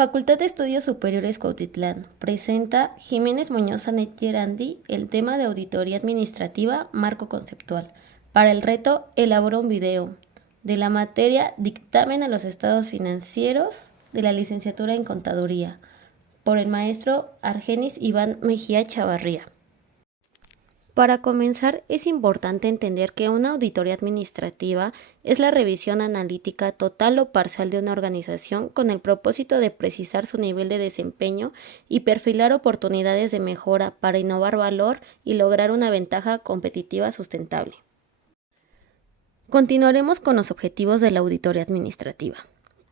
Facultad de Estudios Superiores Cuautitlán presenta Jiménez Muñoz Anet Gerandi el tema de auditoría administrativa, marco conceptual. Para el reto, elabora un video de la materia Dictamen a los estados financieros de la licenciatura en Contaduría, por el maestro Argenis Iván Mejía Chavarría. Para comenzar, es importante entender que una auditoría administrativa es la revisión analítica total o parcial de una organización con el propósito de precisar su nivel de desempeño y perfilar oportunidades de mejora para innovar valor y lograr una ventaja competitiva sustentable. Continuaremos con los objetivos de la auditoría administrativa.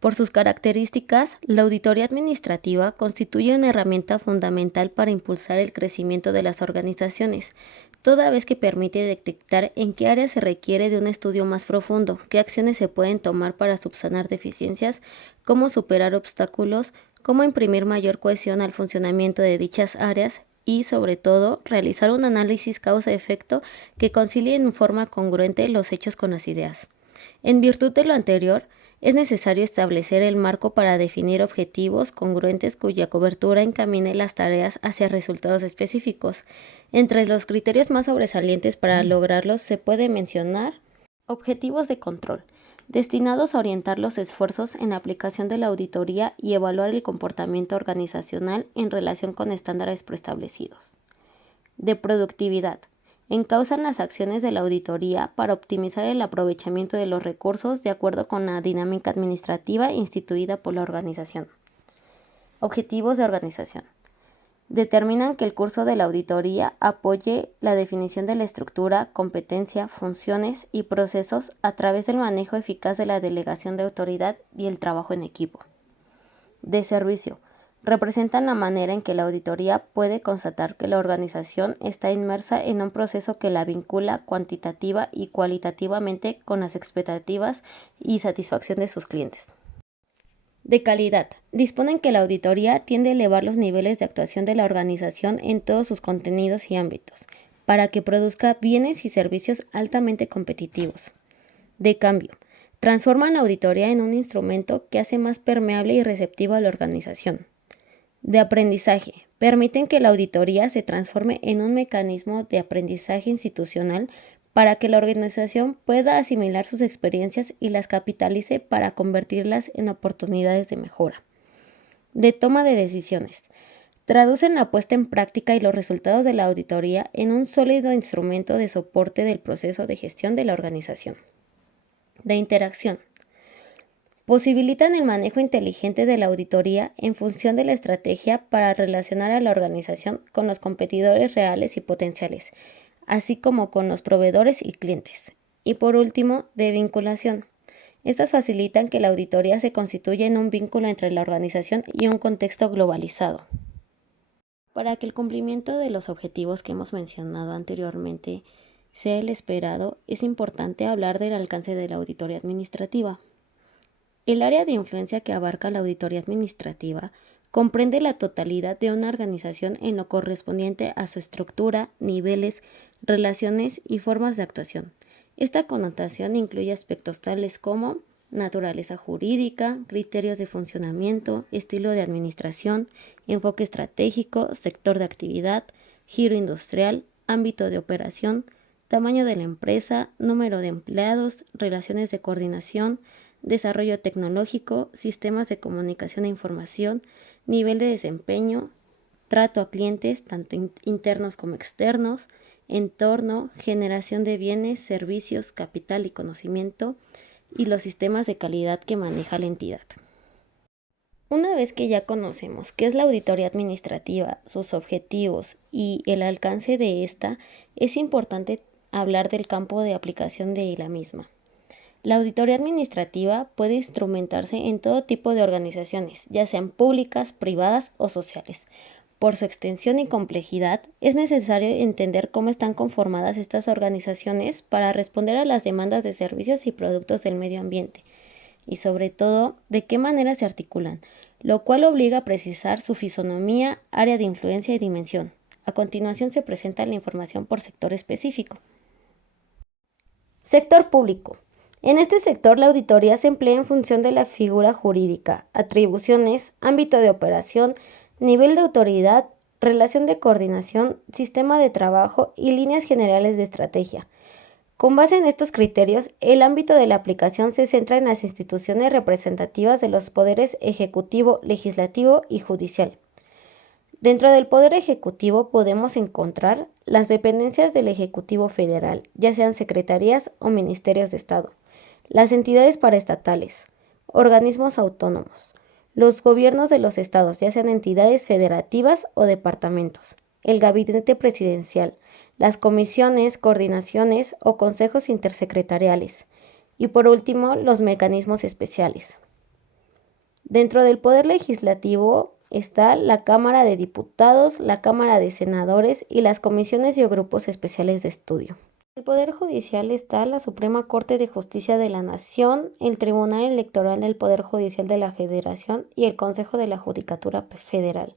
Por sus características, la auditoría administrativa constituye una herramienta fundamental para impulsar el crecimiento de las organizaciones, toda vez que permite detectar en qué áreas se requiere de un estudio más profundo, qué acciones se pueden tomar para subsanar deficiencias, cómo superar obstáculos, cómo imprimir mayor cohesión al funcionamiento de dichas áreas y, sobre todo, realizar un análisis causa-efecto que concilie en forma congruente los hechos con las ideas. En virtud de lo anterior, es necesario establecer el marco para definir objetivos congruentes cuya cobertura encamine las tareas hacia resultados específicos. Entre los criterios más sobresalientes para lograrlos se puede mencionar objetivos de control, destinados a orientar los esfuerzos en la aplicación de la auditoría y evaluar el comportamiento organizacional en relación con estándares preestablecidos. De productividad. Encausan las acciones de la auditoría para optimizar el aprovechamiento de los recursos de acuerdo con la dinámica administrativa instituida por la organización. Objetivos de organización. Determinan que el curso de la auditoría apoye la definición de la estructura, competencia, funciones y procesos a través del manejo eficaz de la delegación de autoridad y el trabajo en equipo. De servicio. Representan la manera en que la auditoría puede constatar que la organización está inmersa en un proceso que la vincula cuantitativa y cualitativamente con las expectativas y satisfacción de sus clientes. De calidad. Disponen que la auditoría tiende a elevar los niveles de actuación de la organización en todos sus contenidos y ámbitos, para que produzca bienes y servicios altamente competitivos. De cambio. Transforman la auditoría en un instrumento que hace más permeable y receptiva a la organización. De aprendizaje. Permiten que la auditoría se transforme en un mecanismo de aprendizaje institucional para que la organización pueda asimilar sus experiencias y las capitalice para convertirlas en oportunidades de mejora. De toma de decisiones. Traducen la puesta en práctica y los resultados de la auditoría en un sólido instrumento de soporte del proceso de gestión de la organización. De interacción. Posibilitan el manejo inteligente de la auditoría en función de la estrategia para relacionar a la organización con los competidores reales y potenciales, así como con los proveedores y clientes. Y por último, de vinculación. Estas facilitan que la auditoría se constituya en un vínculo entre la organización y un contexto globalizado. Para que el cumplimiento de los objetivos que hemos mencionado anteriormente sea el esperado, es importante hablar del alcance de la auditoría administrativa. El área de influencia que abarca la auditoría administrativa comprende la totalidad de una organización en lo correspondiente a su estructura, niveles, relaciones y formas de actuación. Esta connotación incluye aspectos tales como naturaleza jurídica, criterios de funcionamiento, estilo de administración, enfoque estratégico, sector de actividad, giro industrial, ámbito de operación, tamaño de la empresa, número de empleados, relaciones de coordinación, desarrollo tecnológico, sistemas de comunicación e información, nivel de desempeño, trato a clientes, tanto internos como externos, entorno, generación de bienes, servicios, capital y conocimiento, y los sistemas de calidad que maneja la entidad. Una vez que ya conocemos qué es la auditoría administrativa, sus objetivos y el alcance de esta, es importante hablar del campo de aplicación de la misma. La auditoría administrativa puede instrumentarse en todo tipo de organizaciones, ya sean públicas, privadas o sociales. Por su extensión y complejidad, es necesario entender cómo están conformadas estas organizaciones para responder a las demandas de servicios y productos del medio ambiente, y sobre todo, de qué manera se articulan, lo cual obliga a precisar su fisonomía, área de influencia y dimensión. A continuación se presenta la información por sector específico. Sector público. En este sector, la auditoría se emplea en función de la figura jurídica, atribuciones, ámbito de operación, nivel de autoridad, relación de coordinación, sistema de trabajo y líneas generales de estrategia. Con base en estos criterios, el ámbito de la aplicación se centra en las instituciones representativas de los poderes ejecutivo, legislativo y judicial. Dentro del Poder Ejecutivo podemos encontrar las dependencias del Ejecutivo Federal, ya sean secretarías o ministerios de Estado, las entidades paraestatales, organismos autónomos, los gobiernos de los estados, ya sean entidades federativas o departamentos, el gabinete presidencial, las comisiones, coordinaciones o consejos intersecretariales, y por último, los mecanismos especiales. Dentro del Poder Legislativo está la Cámara de Diputados, la Cámara de Senadores y las comisiones y grupos especiales de estudio. En el Poder Judicial está la Suprema Corte de Justicia de la Nación, el Tribunal Electoral del Poder Judicial de la Federación y el Consejo de la Judicatura Federal.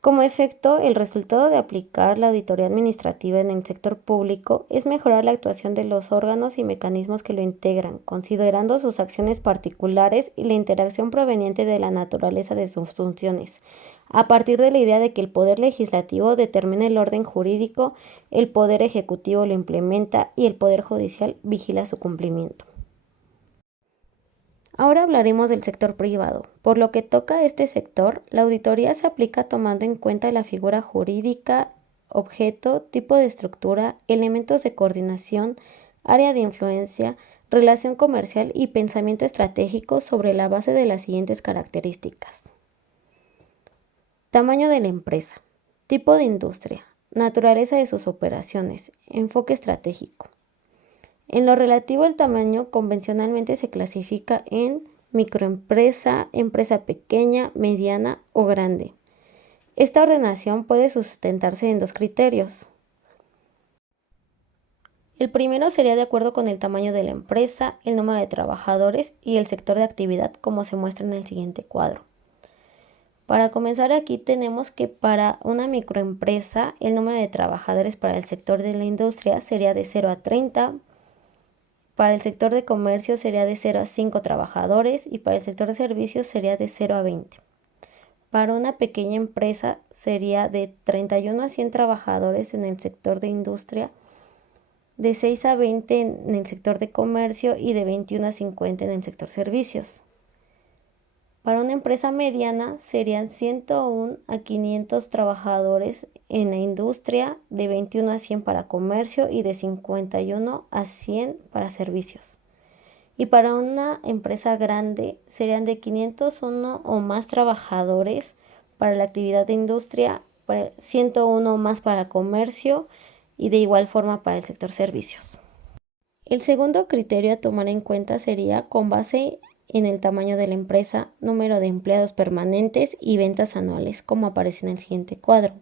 Como efecto, el resultado de aplicar la auditoría administrativa en el sector público es mejorar la actuación de los órganos y mecanismos que lo integran, considerando sus acciones particulares y la interacción proveniente de la naturaleza de sus funciones, a partir de la idea de que el Poder Legislativo determina el orden jurídico, el Poder Ejecutivo lo implementa y el Poder Judicial vigila su cumplimiento. Ahora hablaremos del sector privado. Por lo que toca a este sector, la auditoría se aplica tomando en cuenta la figura jurídica, objeto, tipo de estructura, elementos de coordinación, área de influencia, relación comercial y pensamiento estratégico sobre la base de las siguientes características. Tamaño de la empresa, tipo de industria, naturaleza de sus operaciones, enfoque estratégico. En lo relativo al tamaño, convencionalmente se clasifica en microempresa, empresa pequeña, mediana o grande. Esta ordenación puede sustentarse en dos criterios. El primero sería de acuerdo con el tamaño de la empresa, el número de trabajadores y el sector de actividad, como se muestra en el siguiente cuadro. Para comenzar, aquí tenemos que para una microempresa el número de trabajadores para el sector de la industria sería de 0 a 30. Para el sector de comercio sería de 0 a 5 trabajadores y para el sector de servicios sería de 0 a 20. Para una pequeña empresa sería de 31 a 100 trabajadores en el sector de industria, de 6 a 20 en el sector de comercio y de 21 a 50 en el sector servicios. Para una empresa mediana serían 101 a 500 trabajadores en la industria, de 21 a 100 para comercio y de 51 a 100 para servicios. Y para una empresa grande serían de 501 o más trabajadores para la actividad de industria, 101 o más para comercio y de igual forma para el sector servicios. El segundo criterio a tomar en cuenta sería con base en el tamaño de la empresa, número de empleados permanentes y ventas anuales, como aparece en el siguiente cuadro.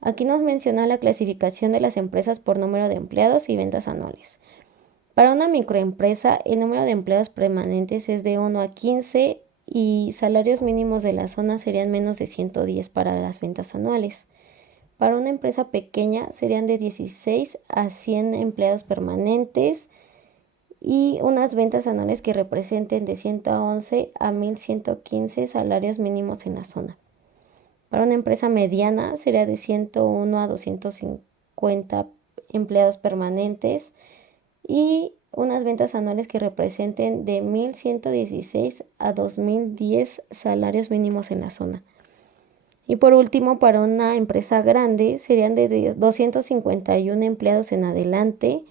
Aquí nos menciona la clasificación de las empresas por número de empleados y ventas anuales. Para una microempresa, el número de empleados permanentes es de 1 a 15 y salarios mínimos de la zona serían menos de 110 para las ventas anuales. Para una empresa pequeña serían de 16 a 100 empleados permanentes y unas ventas anuales que representen de 111 a 1115 salarios mínimos en la zona. Para una empresa mediana sería de 101 a 250 empleados permanentes y unas ventas anuales que representen de 1116 a 2010 salarios mínimos en la zona. Y por último, para una empresa grande serían de 251 empleados en adelante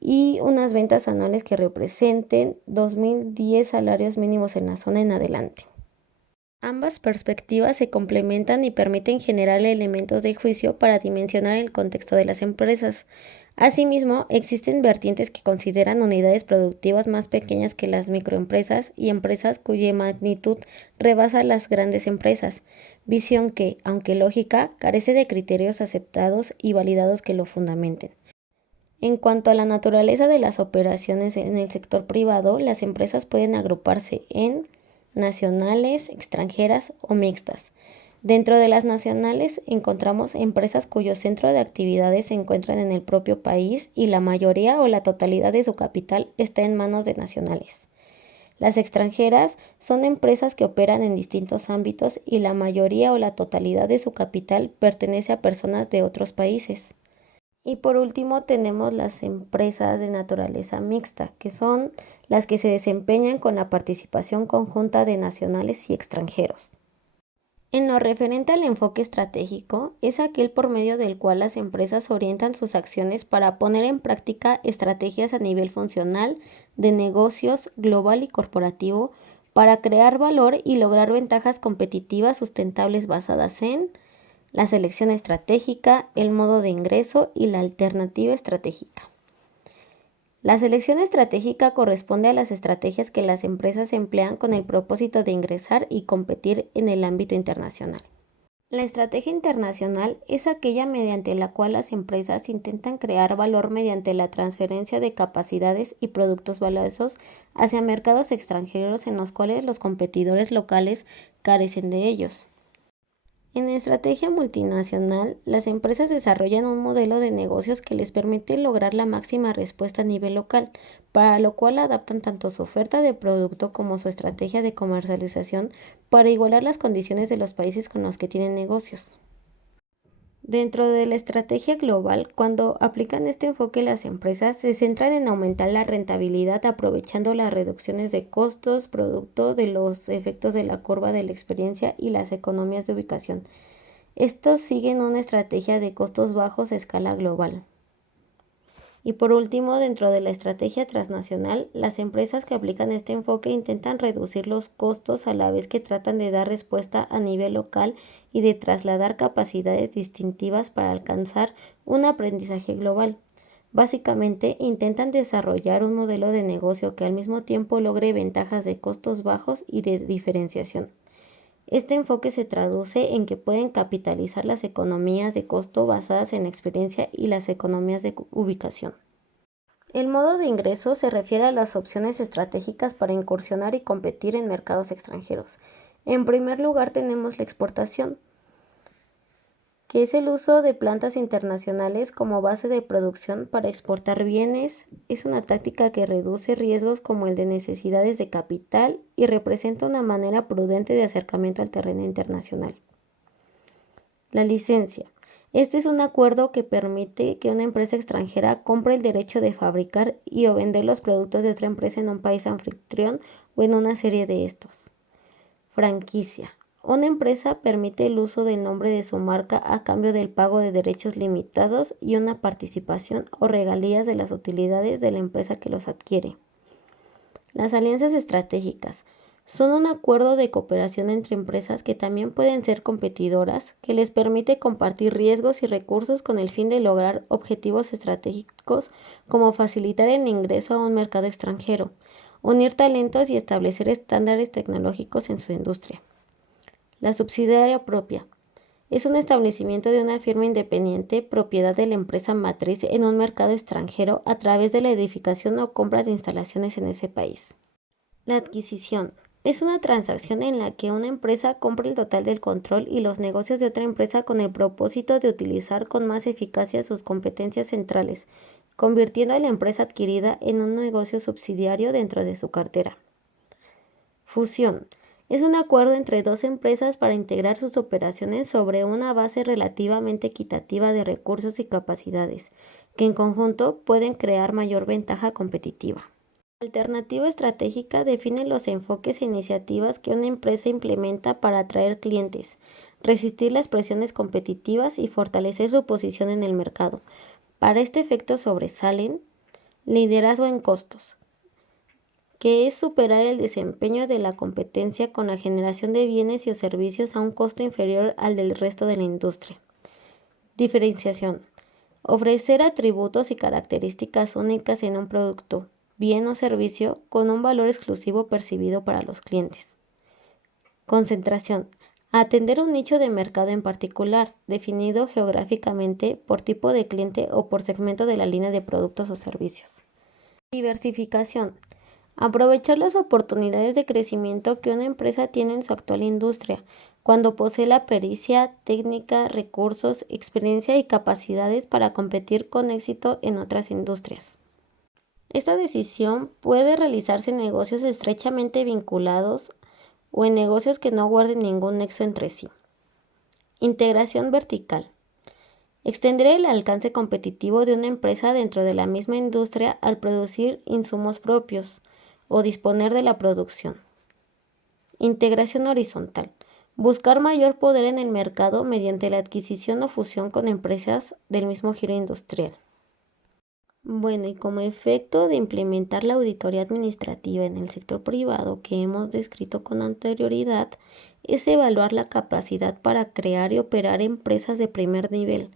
y unas ventas anuales que representen 2010 salarios mínimos en la zona en adelante. Ambas perspectivas se complementan y permiten generar elementos de juicio para dimensionar el contexto de las empresas. Asimismo, existen vertientes que consideran unidades productivas más pequeñas que las microempresas y empresas cuya magnitud rebasa las grandes empresas, visión que, aunque lógica, carece de criterios aceptados y validados que lo fundamenten. En cuanto a la naturaleza de las operaciones en el sector privado, las empresas pueden agruparse en nacionales, extranjeras o mixtas. Dentro de las nacionales encontramos empresas cuyo centro de actividades se encuentran en el propio país y la mayoría o la totalidad de su capital está en manos de nacionales. Las extranjeras son empresas que operan en distintos ámbitos y la mayoría o la totalidad de su capital pertenece a personas de otros países. Y por último tenemos las empresas de naturaleza mixta, que son las que se desempeñan con la participación conjunta de nacionales y extranjeros. En lo referente al enfoque estratégico, es aquel por medio del cual las empresas orientan sus acciones para poner en práctica estrategias a nivel funcional, de negocios, global y corporativo, para crear valor y lograr ventajas competitivas sustentables basadas en la selección estratégica, el modo de ingreso y la alternativa estratégica. La selección estratégica corresponde a las estrategias que las empresas emplean con el propósito de ingresar y competir en el ámbito internacional. La estrategia internacional es aquella mediante la cual las empresas intentan crear valor mediante la transferencia de capacidades y productos valiosos hacia mercados extranjeros en los cuales los competidores locales carecen de ellos. En estrategia multinacional, las empresas desarrollan un modelo de negocios que les permite lograr la máxima respuesta a nivel local, para lo cual adaptan tanto su oferta de producto como su estrategia de comercialización para igualar las condiciones de los países con los que tienen negocios. Dentro de la estrategia global, cuando aplican este enfoque, las empresas se centran en aumentar la rentabilidad aprovechando las reducciones de costos, producto de los efectos de la curva de la experiencia y las economías de ubicación. Estos siguen una estrategia de costos bajos a escala global. Y por último, dentro de la estrategia transnacional, las empresas que aplican este enfoque intentan reducir los costos a la vez que tratan de dar respuesta a nivel local y de trasladar capacidades distintivas para alcanzar un aprendizaje global. Básicamente, intentan desarrollar un modelo de negocio que al mismo tiempo logre ventajas de costos bajos y de diferenciación. Este enfoque se traduce en que pueden capitalizar las economías de costo basadas en la experiencia y las economías de ubicación. El modo de ingreso se refiere a las opciones estratégicas para incursionar y competir en mercados extranjeros. En primer lugar tenemos la exportación, que es el uso de plantas internacionales como base de producción para exportar bienes. Es una táctica que reduce riesgos como el de necesidades de capital y representa una manera prudente de acercamiento al terreno internacional. La licencia. Este es un acuerdo que permite que una empresa extranjera compre el derecho de fabricar y o vender los productos de otra empresa en un país anfitrión o en una serie de estos. Franquicia. Una empresa permite el uso del nombre de su marca a cambio del pago de derechos limitados y una participación o regalías de las utilidades de la empresa que los adquiere. Las alianzas estratégicas son un acuerdo de cooperación entre empresas que también pueden ser competidoras, que les permite compartir riesgos y recursos con el fin de lograr objetivos estratégicos como facilitar el ingreso a un mercado extranjero, unir talentos y establecer estándares tecnológicos en su industria. La subsidiaria propia es un establecimiento de una firma independiente propiedad de la empresa matriz en un mercado extranjero a través de la edificación o compra de instalaciones en ese país. La adquisición es una transacción en la que una empresa compra el total del control y los negocios de otra empresa con el propósito de utilizar con más eficacia sus competencias centrales, convirtiendo a la empresa adquirida en un negocio subsidiario dentro de su cartera. Fusión es un acuerdo entre dos empresas para integrar sus operaciones sobre una base relativamente equitativa de recursos y capacidades, que en conjunto pueden crear mayor ventaja competitiva. La alternativa estratégica define los enfoques e iniciativas que una empresa implementa para atraer clientes, resistir las presiones competitivas y fortalecer su posición en el mercado. Para este efecto sobresalen liderazgo en costos, que es superar el desempeño de la competencia con la generación de bienes y servicios a un costo inferior al del resto de la industria. Diferenciación. Ofrecer atributos y características únicas en un producto, bien o servicio con un valor exclusivo percibido para los clientes. Concentración. Atender un nicho de mercado en particular, definido geográficamente por tipo de cliente o por segmento de la línea de productos o servicios. Diversificación. Aprovechar las oportunidades de crecimiento que una empresa tiene en su actual industria, cuando posee la pericia, técnica, recursos, experiencia y capacidades para competir con éxito en otras industrias. Esta decisión puede realizarse en negocios estrechamente vinculados o en negocios que no guarden ningún nexo entre sí. Integración vertical. Extender el alcance competitivo de una empresa dentro de la misma industria al producir insumos propios o disponer de la producción. Integración horizontal. Buscar mayor poder en el mercado mediante la adquisición o fusión con empresas del mismo giro industrial. Bueno, y como efecto de implementar la auditoría administrativa en el sector privado que hemos descrito con anterioridad, es evaluar la capacidad para crear y operar empresas de primer nivel,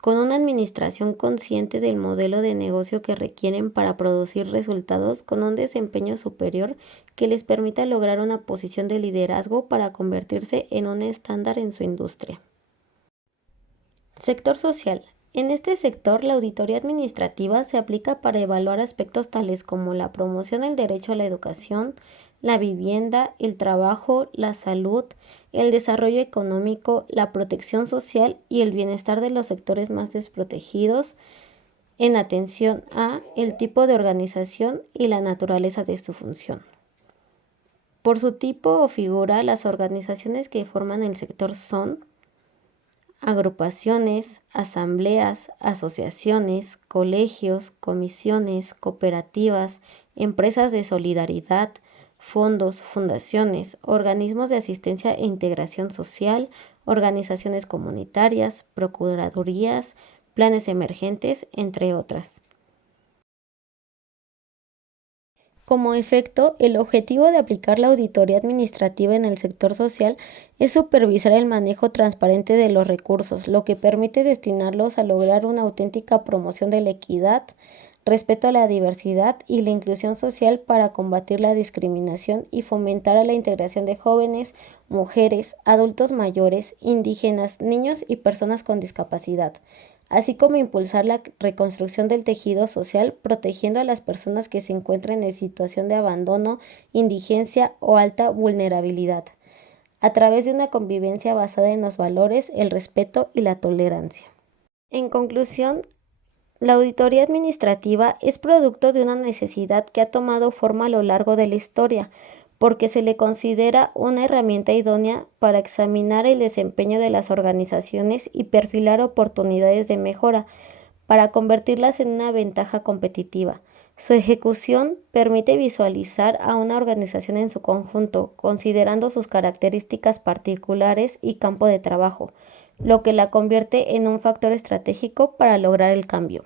con una administración consciente del modelo de negocio que requieren para producir resultados con un desempeño superior que les permita lograr una posición de liderazgo para convertirse en un estándar en su industria. Sector social. En este sector, la auditoría administrativa se aplica para evaluar aspectos tales como la promoción del derecho a la educación, la vivienda, el trabajo, la salud, el desarrollo económico, la protección social y el bienestar de los sectores más desprotegidos, en atención a el tipo de organización y la naturaleza de su función. Por su tipo o figura, las organizaciones que forman el sector son agrupaciones, asambleas, asociaciones, colegios, comisiones, cooperativas, empresas de solidaridad, fondos, fundaciones, organismos de asistencia e integración social, organizaciones comunitarias, procuradurías, planes emergentes, entre otras. Como efecto, el objetivo de aplicar la auditoría administrativa en el sector social es supervisar el manejo transparente de los recursos, lo que permite destinarlos a lograr una auténtica promoción de la equidad, respeto a la diversidad y la inclusión social para combatir la discriminación y fomentar a la integración de jóvenes, mujeres, adultos mayores, indígenas, niños y personas con discapacidad, así como impulsar la reconstrucción del tejido social, protegiendo a las personas que se encuentran en situación de abandono, indigencia o alta vulnerabilidad, a través de una convivencia basada en los valores, el respeto y la tolerancia. En conclusión, la auditoría administrativa es producto de una necesidad que ha tomado forma a lo largo de la historia, porque se le considera una herramienta idónea para examinar el desempeño de las organizaciones y perfilar oportunidades de mejora para convertirlas en una ventaja competitiva. Su ejecución permite visualizar a una organización en su conjunto, considerando sus características particulares y campo de trabajo, lo que la convierte en un factor estratégico para lograr el cambio.